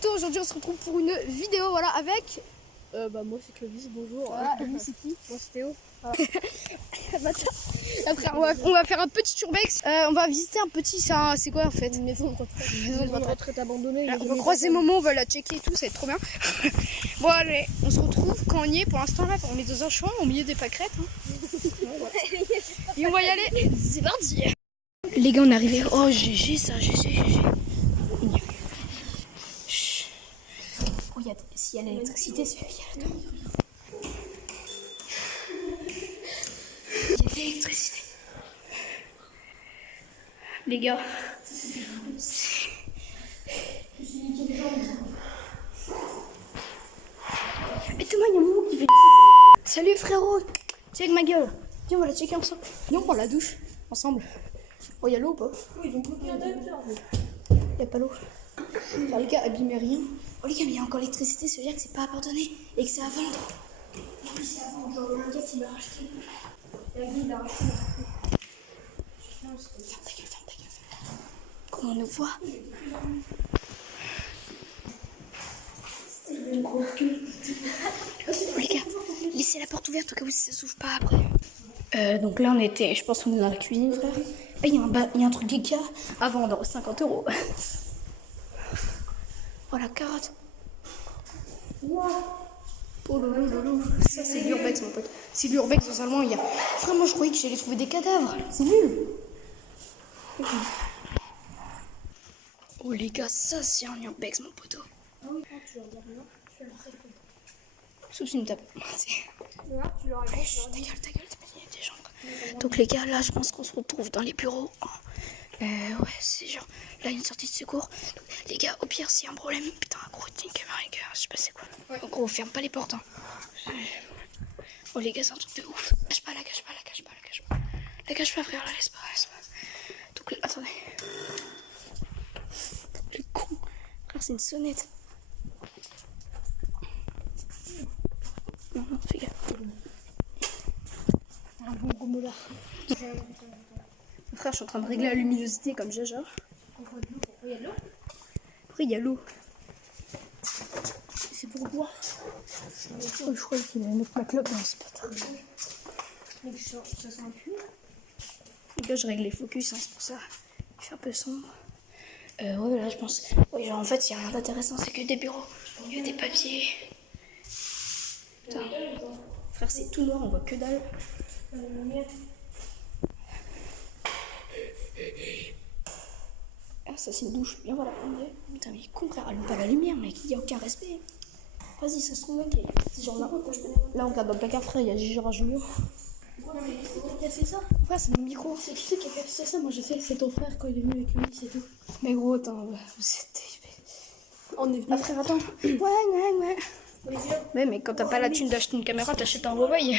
potos, aujourd'hui on se retrouve pour une vidéo, voilà, avec... moi c'est Clovis, bonjour. Voilà, lui c'est qui? Moi c'est Théo. Voilà. Après on va faire un petit urbex, on va visiter un petit, c'est quoi en fait? Une maison de retraite. Une maison de retraite abandonnée. Là, on va croiser Momo, on va la checker et tout, ça va être trop bien. Bon allez, on se retrouve quand on y est. Pour l'instant là, on est dans un champ au milieu des pâquerettes. Et on va y aller, c'est parti. Les gars, on est arrivé. Oh GG ça, GG. Oh, s'il y a l'électricité, c'est il y a l'électricité. Les gars, mais Thomas, il y a un moment qui fait... Salut frérot, check ma gueule. Viens, on va la checker ensemble. Viens, on prend la douche ensemble. Oh, il y a l'eau ou pas? Oui, ils ont coupé un adapteur. Il n'y a pas l'eau. Enfin, les gars, abîmez rien. Oh les gars, mais il y a encore l'électricité, ça veut dire que c'est pas abandonné et que c'est à vendre. Non, mais c'est à vendre. Genre, un gars qui m'a racheté. La vie, il a racheté. Ferme ta gueule. Comment on nous voit? Oh les gars, laissez la porte ouverte au cas où ça s'ouvre pas après. Donc là, je pense qu'on est dans la cuisine, frère. Ah, il y a un truc giga à vendre, 50 €. Oh la carotte. Wow. Oh lolo. Ça c'est l'urbex mon pote. C'est l'urbex dans un loin, il y a... Vraiment je croyais que j'allais trouver des cadavres. C'est nul. Oh les gars, ça c'est un urbex mon poteau. Ah oui, quand tu leur dis rien, tu leur réponds. Sauf si me tape. Là, tu leur réponds. Ta gueule, il y a des gens. Donc les gars, là je pense qu'on se retrouve dans les bureaux. Ouais, c'est genre là une sortie de secours. Donc, les gars, au pire, s'il y a un problème, putain, gros, t'es une caméra, les gars, je sais pas c'est quoi. Ouais. En gros, ferme pas les portes. Hein. Oh, les gars, c'est un truc de ouf. La cache pas. La cache pas, frère, la laisse pas. Donc, attendez. Le con. Frère, c'est une sonnette. Non, fais gaffe. Un bon gros molar. Frère, je suis en train de régler la luminosité comme Jaja. Pourquoi il y a de l'eau? Après, il y a l'eau. C'est pour boire. Oh, je crois qu'il a mettre ma clope dans ce spot. Donc ça sent un fumée. Les gars, je règle les focus, hein, c'est pour ça. Il fait un peu sombre. Ouais, là, je pense. Oui, genre, en fait, il n'y a rien d'intéressant, c'est que des bureaux. Il y a des papiers. Putain. Frère, c'est tout noir, on voit que dalle. Ah, ça, c'est une douche. Viens voir la prendre. Putain, mais il est con, frère, allume pas la lumière, mec. Il n'y a aucun respect. Vas-y, ça se trouve, mec. C'est genre là. Là, on regarde dans le placard, frère, il y a Gérard Junior. Non, mais qui a fait ça? Ouais, c'est mon micro. C'est qui qui a fait ça? Moi je sais, c'est ton frère quand il est venu avec lui, c'est tout. Mais gros, attends, vous êtes... On est venu. Ah, frère, attends. Ouais. Ouais, mais quand t'as pas la thune d'acheter une caméra, t'achètes un Huawei.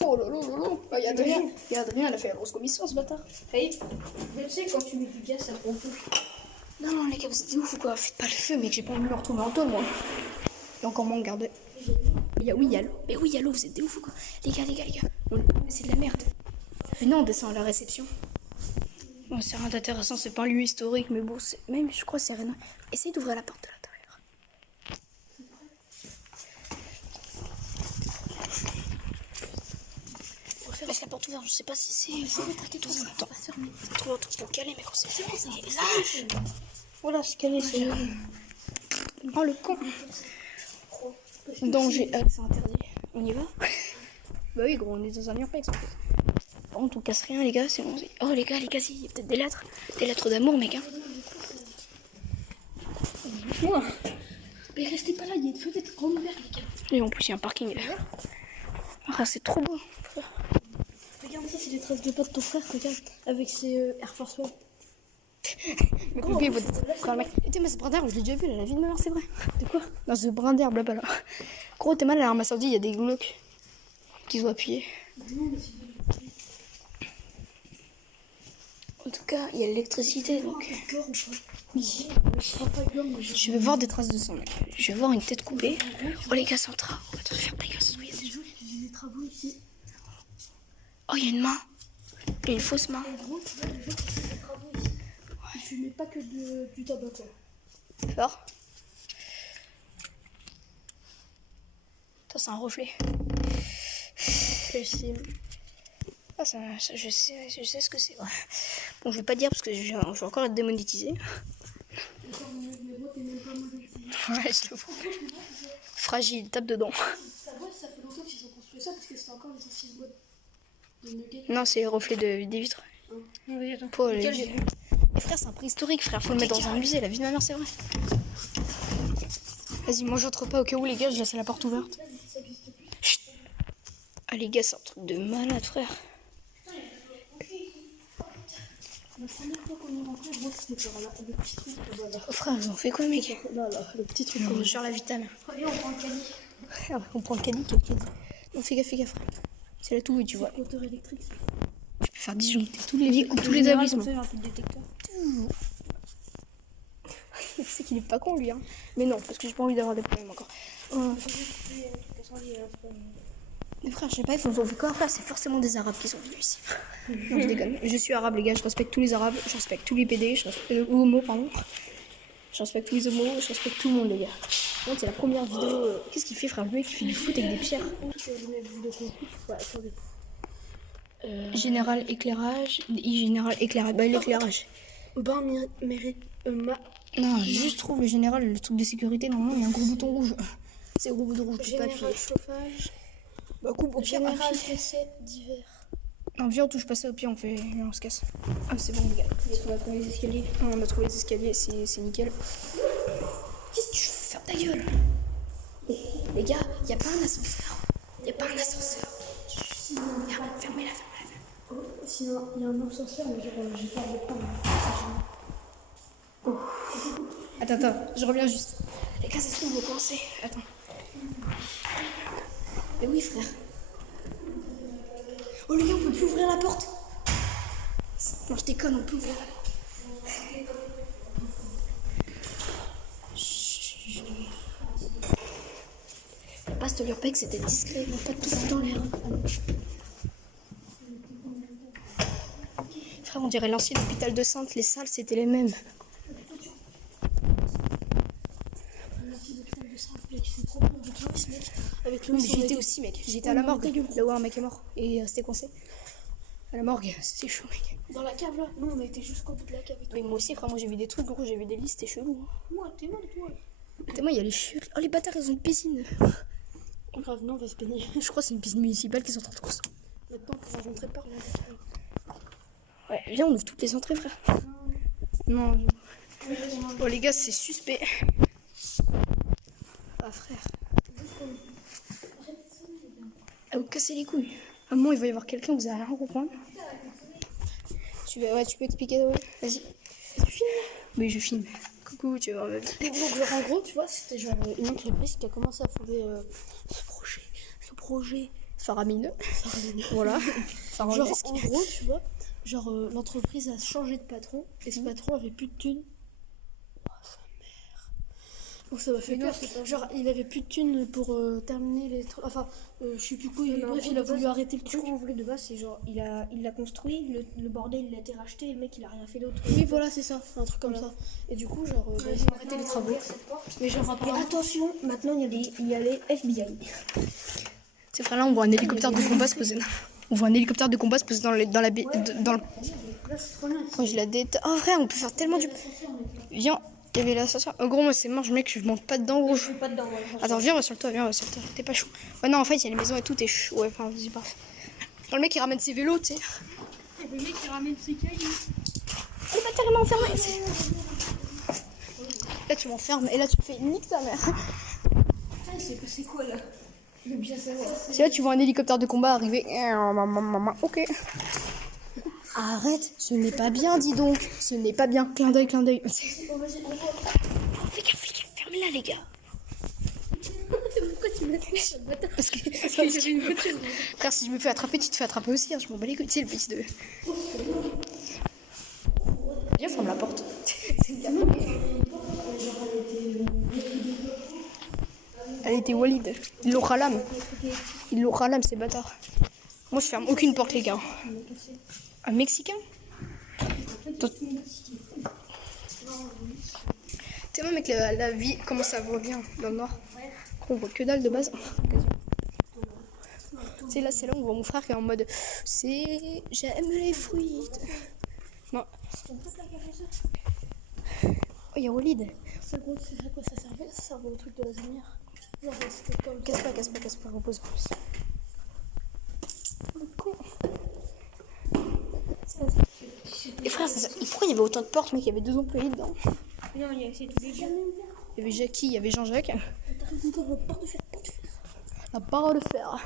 Oh lolo. Bah, y'a de rien, elle a fait la grosse commission, ce bâtard. Hey, je sais, quand tu mets du gaz, ça prend tout. Non, les gars, vous êtes ouf ou quoi? Faites pas le feu, mec, j'ai pas envie de me retrouver en tôle, moi. Et encore moins garder. Il y a l'eau. Mais oui, il y a l'eau, vous êtes des ouf ou quoi? Les gars. C'est de la merde. Venez, on descend à la réception. Bon, c'est rien d'intéressant, c'est pas un lieu historique, mais bon, même je crois que c'est rien. Essayez d'ouvrir la porte de l'intérieur. Laisse la porte ouverte, je sais pas si c'est. Trouve un truc pour caler, mais quand c'est lâche. Voilà, c'est calé, c'est. Oh le con. Danger, c'est interdit. On y va? Bah oui, gros, on est dans un urbex en fait. Par contre, on casse rien, les gars, c'est bon. Oh, les gars, il y a peut-être des lettres. Des lettres d'amour, mec. Hein. Moi. Mais restez pas là, il y a une fenêtre grande ouverte, les gars. Et en plus, il y a un parking là. Ah, c'est trop beau. Regarde ça, c'est les traces de pas de ton frère, regarde, avec ses Air Force One. Mais le gars, il va frère, le mec. Tu mais ce brin d'herbe, je l'ai déjà vu, elle a la vie de ma mère, c'est vrai. De quoi? Dans ce brin d'herbe là-bas là. Gros, t'es mal à l'arme incendie, il y a des glauques qui sont appuyés. En tout cas, il y a l'électricité donc. Oui. Je vais voir des traces de sang, mec. Je vais voir une tête coupée. Oh, les gars, c'est en travaux. Attends, ferme ta gueule, il y a des gens qui font des travaux ici. Oh, il y a une main. Il y a une fausse main. mets pas que du tabac, quoi. Fort. Attends, c'est un reflet. Ah, je sais ce que c'est. Ouais. Bon, je vais pas dire parce que je vais encore être démonétisé. Ouais, je te vois. Fragile, tape dedans. Ça fait longtemps qu'ils ont construit ça parce que c'était encore les anciennes boîtes de nuggets. Non, c'est le reflet des vitres. Oui, attends. Pour les vieux. Mais frère, c'est un préhistorique, frère. Faut le mettre dans un musée. La vie de ma mère, c'est vrai. Vas-y, moi j'entre pas au cas où, les gars, je laisse la porte ouverte. Chut. Ah, les gars, c'est un truc de malade, frère. La première fois qu'on est rentré, moi c'était par là, le petit truc là-bas. Oh, frère, ils ont fait quoi, mec? Là, le petit truc. Sur la vie de ta mère. Allez, on prend le caddie. Frère, on prend le caddie, quel caddie? Non, fais gaffe, frère. C'est là tout, tu vois. Le compteur électrique, ça. Tu peux faire disjoncter tous les établissements. Comme ça, il y a un peu de détecteur. Je sais qu'il est pas con, lui, hein. Mais non, parce que j'ai pas envie d'avoir des problèmes encore. Mais frère, je sais pas, ils ont vu quoi faire, c'est forcément des arabes qui sont venus ici. Non, je déconne. Je suis arabe, les gars, je respecte tous les arabes, je respecte tous les PD, je respecte homos, pardon. Je respecte tous les homos, je respecte tout le monde, les gars. Bon, c'est la première vidéo. Qu'est-ce qu'il fait, frère? Le mec, il fait du foot avec des pierres. Général éclairage. Général éclairage. Bah, l'éclairage. Bain mérite. Non, juste trouve le général, le truc de sécurité. Normalement, il y a un gros bouton rouge. C'est le gros bouton rouge, tu peux appuyer. Général chauffage. Bah, coupe au pire. Général essai d'hiver. Non, viens, on touche pas ça, au pire, on se casse. Ah, c'est bon, les gars. On va trouver les escaliers. Non, on a trouvé les escaliers, c'est nickel. Qu'est-ce que tu fais? Ferme ta gueule! Les gars, y a pas un ascenseur. Y a pas un ascenseur. Fermez-la. Sinon, il y a un ascenseur, mais genre, j'ai peur de prendre. Attends, je reviens juste. Les gars, c'est ce qu'on va commencer. Attends. Mais oui, frère. Oh, les gars, on peut plus ouvrir la porte. Non, je déconne, on peut ouvrir la porte. Chut. Pas de l'urbex, c'était discret, non pas tout dans l'air. Frère, on dirait l'ancien hôpital de Sainte, les salles c'était les mêmes. Avec le Oui, mais j'y étais aussi, mec. J'étais à la morgue, là où un mec est mort. Et c'était coincé. À la morgue, c'était chaud, mec. Dans la cave là. Nous on a été jusqu'au bout de la cave et tout. Oui, moi aussi, frère, moi j'ai vu des trucs, gros, j'ai vu des listes, c'était chelou. Hein. Moi, t'es mal toi. Putain, moi, il y a les chiottes. Oh, les bâtards, ils ont une piscine. Grave, non, on va se baigner. Je crois que c'est une piscine municipale qui sont en train de construire. Maintenant, on va rentrer par là. Ouais, viens, on ouvre toutes les entrées, frère. Non. Oh, les gars, c'est suspect. Ah, frère. Ah, vous cassez les couilles. À un moment, il va y avoir quelqu'un, vous allez rien comprendre. Tu peux expliquer, ouais. Vas-y. Tu filmes? Oui, je filme. Coucou, tu vas voir ma vie. Donc, genre, en gros, tu vois, c'était genre une entreprise qui a commencé à fonder ce projet Faramineux. Voilà. Genre, en gros, tu vois, genre, l'entreprise a changé de patron et ce patron avait plus de thunes. Oh, sa mère. Donc, ça m'a fait peur. Genre, il avait plus de thunes pour terminer les trucs. Enfin, je sais plus quoi. Bref, il a voulu arrêter le truc. En vrai, de base, c'est genre, il l'a construit, le bordel, il a été racheté, et le mec, il a rien fait d'autre. Oui, voilà, c'est ça, un truc comme ça. Et du coup, genre, ils ont arrêté les travaux. Mais genre, Et apparemment. attention, maintenant, il y a les FBI. C'est vrai, là, on voit un hélicoptère de combat se poser. On voit un hélicoptère de combat se poser dans la baie. Dans le... Moi, je la déteste. Oh, frère, on peut faire tellement du. Viens, il y avait l'ascenseur. En gros, moi, c'est mort, mec, je monte pas dedans, gros. Je suis pas dedans, ouais. Attends, viens, on va sur le toit, T'es pas chaud. Ouais, non, en fait, il y a les maisons et tout, t'es chaud. Ouais, enfin, vas-y, pas. Genre, le mec, il ramène ses vélos, tu sais. Le mec, il ramène ses cailloux. Elle est pas carrément enfermée. Là, tu m'enfermes et là, tu me fais nique ta mère. Putain, il s'est passé quoi là? Je veux bien savoir. C'est là, tu vois un hélicoptère de combat arriver. Ok. Arrête, ce n'est pas bien, dis donc. Ce n'est pas bien. Clin d'œil, clin d'œil. Fais gaffe, fermez-la, les gars. Pourquoi tu m'as fait sur le bâtard? Parce que j'avais une voiture. Frère, si je me fais attraper, tu te fais attraper aussi. Hein. Je m'en bats les couilles. Tu sais, le petit de. Viens, ferme la porte. C'est bien. Elle était Walid. Ils l'ont ralam. Ces bâtards. Moi, je ferme aucune porte, les gars. Un Mexicain? Tellement mec la vie comment ça va bien dans le nord. On voit que dalle de base. C'est là on voit mon frère qui est en mode c'est j'aime les fruits. Non. C'est ton pote là qui a fait ça? Oh il y a Walid. C'est à quoi ça servait? Ça servait au truc de la lumière. Genre c'était comme Casse pas, repose. Le con. Et frère, pourquoi il y avait autant de portes, mec? Il y avait 2 employés dedans. Non, il y a c'est tous les gars. Il y avait Jackie, il y avait Jean-Jacques. T'arrives encore la porte de fer, La barre de fer.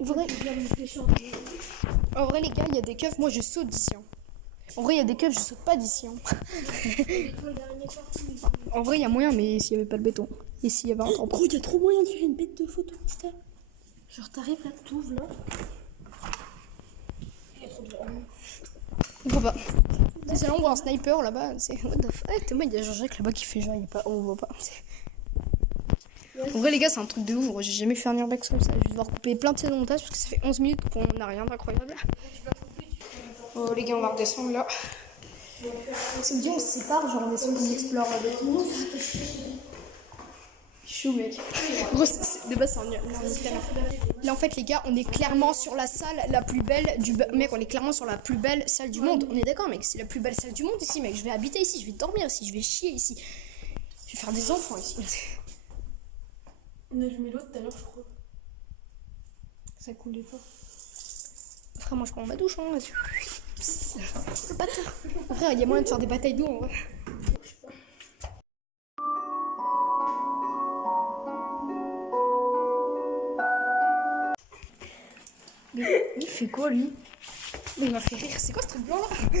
En vrai, les gars, il y a des keufs, moi je saute d'ici. Hein. En vrai, il y a des keufs, je saute pas d'ici. Hein. En vrai, il y a moyen, mais s'il y avait pas le béton. Et s'il y avait un temps. Gros, il y a trop moyen de faire une bête de photo, Insta. Genre, t'arrives là, t'ouvres là. Il y a trop de gens. On voit pas. C'est là, on voit un sniper là-bas. C'est what the fuck. Thomas, il y a Jean-Jacques là-bas qui fait genre, il y a pas, on voit pas. En vrai, les gars, c'est un truc de ouf. J'ai jamais fait un urbex comme ça. Je vais devoir couper plein de scènes de montage parce que ça fait 11 minutes qu'on n'a rien d'incroyable. Oh, les gars, on va redescendre là. Ça me dit, on se sépare, genre on explore avec nous. Chou, mec. Gros, de base, c'est un là, en fait, les gars, on est clairement sur la salle la plus belle du... Mec, on est clairement sur la plus belle salle du monde. On est d'accord, mec? C'est la plus belle salle du monde ici, mec. Je vais habiter ici, je vais dormir ici, je vais chier ici. Je vais faire des enfants ici. On a allumé l'autre tout à l'heure, je crois. Ça coulait pas. Frère, moi, je prends ma douche, hein. Frère, il y a moyen de faire des batailles d'eau, en vrai. Il fait quoi lui? Il m'a fait rire, c'est quoi ce truc blanc là?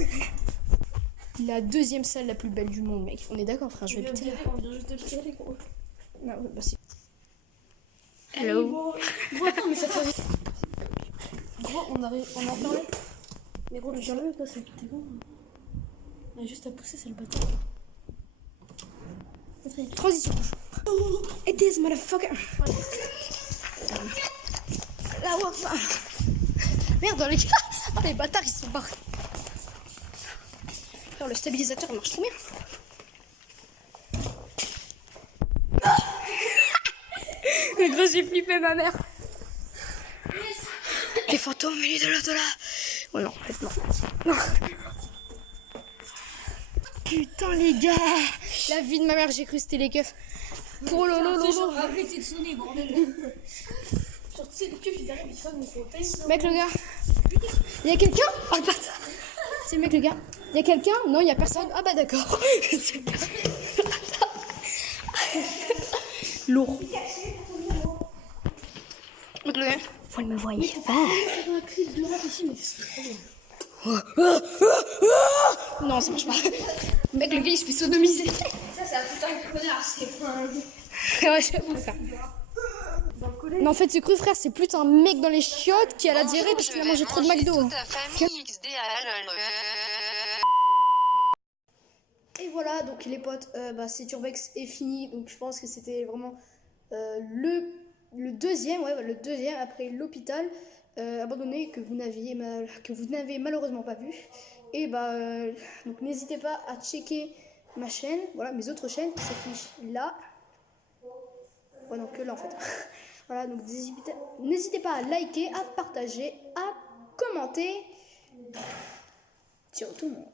La 2e salle la plus belle du monde, mec. On est d'accord, frère, je vais habiter là. On vient juste de le tirer, gros. Non, ouais, bah si. Hello. Gros, attends, mais ça fait. Gros, on en parlait. Mais gros, le charle, quoi, c'est t'es bon. On a juste à pousser, c'est le bâtard. Transition. It is motherfucker. La wafa. Merde, les gars. Oh, les bâtards, ils sont barrés. Frère, le stabilisateur marche trop bien. Mais gros, j'ai flippé ma mère. Les fantômes, venus de l'au-delà. Oh non, en fait, non. Non. Putain, les gars. La vie de ma mère, j'ai cru que c'était les keufs. Oh lolo, lolo. Arrêtez de sonner, bordel. Genre, tu sais, les keufs, ils arrivent, ils font une photo. Mec, le gars. Il y a quelqu'un? Oh, le bâtard. C'est mec, le gars. Il y a quelqu'un? Non, il y a personne. Ah bah d'accord. Lourd. Mec, le gars. Vous ne me voyez pas. On a crise de rap ici, mais c'est trop bien. Non, ça marche pas. Mec, le gars, il se fait sodomiser. Ça, c'est un putain de connard, c'est pas un. Ouais, j'avoue, frère. Non, en fait, c'est cru, frère, c'est plus un mec dans les chiottes qui a la diarrhée parce qu'il a mangé trop de McDo. Et voilà, donc les potes, cet urbex est fini. Donc je pense que c'était vraiment le deuxième, ouais, le deuxième après l'hôpital abandonné que vous n'avez malheureusement pas vu. Et donc n'hésitez pas à checker ma chaîne, voilà, mes autres chaînes qui s'affichent là. Ouais, donc que là en fait. Voilà, donc n'hésitez pas à liker, à partager, à commenter. Ciao tout le monde.